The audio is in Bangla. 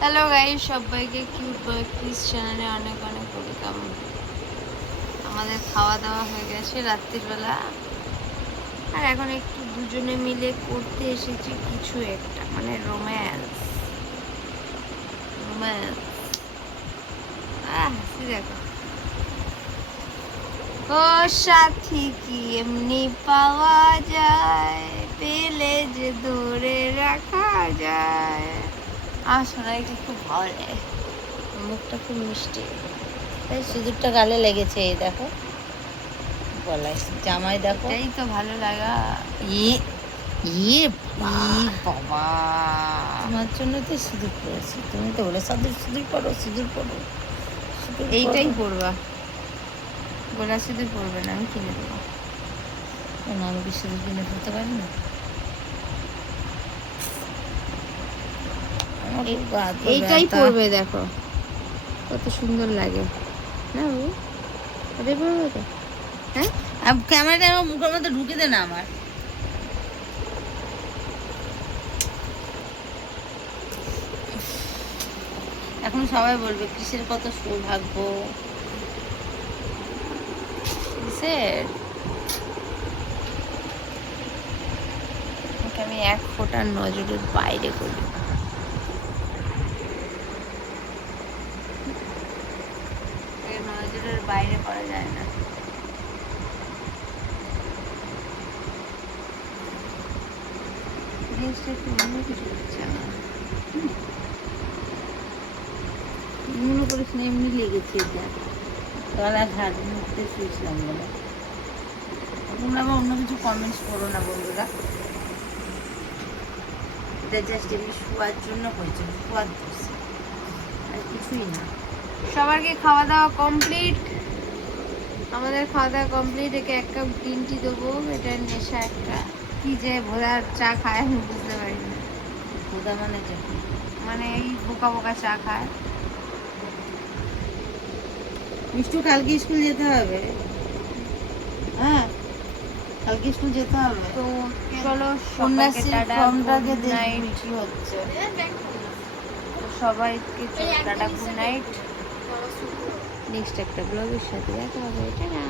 হ্যালো গাইস, সবাইকে কিউট বয় ক্রিস চ্যানেলে অনেক অনেক ওয়েলকাম। আমাদের খাওয়া দাওয়া হয়ে গেছে রাত্রিবেলা, আর এখন একটু দুজনে মিলে করতে এসেছি কিছু একটা, মানে রোম্যান্স। রোম্যান্স দেখো, ও সাথী কি এমনি পাওয়া যায়, পেলে যে ধরে রাখা যায়। আমার সোনাইকে খুব ভালো লাগে, মুখটা খুব মিষ্টি, তাই সিঁদুরটা গালে লেগেছে। এই দেখো গলায়, জামাই দেখো, এটাই তো ভালো লাগা। বাবা, তোমার জন্য তো সিঁদুর পরেছি, তুমি তো বলে সিঁদুর পরো, সিঁদুর পরো, এইটাই পরবা, গোলা সিঁদুর পরবে না, আমি কিনে দেবো। কেন, আমি কি সিঁদুর কিনে ফেলতে পারি না? এইটাই পরবে, দেখো কত সুন্দর লাগে না বাবু, এটাই পরবে তো। হ্যাঁ, ক্যামেরাটা আমার মুখের মধ্যে ঢুকে দে না আমার। এখন সবাই বলবে কিসের কত সৌভাগ্য, কিসের। আমি এক ফোঁটার নজরের বাইরে করি, নজরের বাইরে করা যায় না। জিনিসটা একটু অন্য কিছু হচ্ছে আমার, মনে করিস না, এমনি লেগেছে। এটা গলা ঝাড় মুখতে শুয়েছিলাম বলে। তোমরা আবার অন্য কিছু কমেন্টস করো না বন্ধুরা, এটা জাস্ট এমনি শোয়ার জন্য হয়েছে, শোয়ার ধরছে, আর কিছুই না। সবার কি খাওয়া দাওয়া কমপ্লিট? আমাদের খাওয়া দাওয়া কমপ্লিট। একে 1 কাপ গ্রিন টি দেবো, এটা নেশা একটা। কি যে ভোদার চা খায় আমি বুঝতে পারি না। ভোদা মানে যে, মানে এই বোকা বোকা চা খায়। মিষ্টু কালকে স্কুল যেতে হবে, হ্যাঁ কালকে স্কুল যেতে হবে। তো চলো সন্ন্যাসীর ফর্মটাকে দেখি কি হচ্ছে। সবাইকে টাটা, গুড নাইট। নেক্সট একটা ব্লগের সাথে দেখা হবে। টাটা।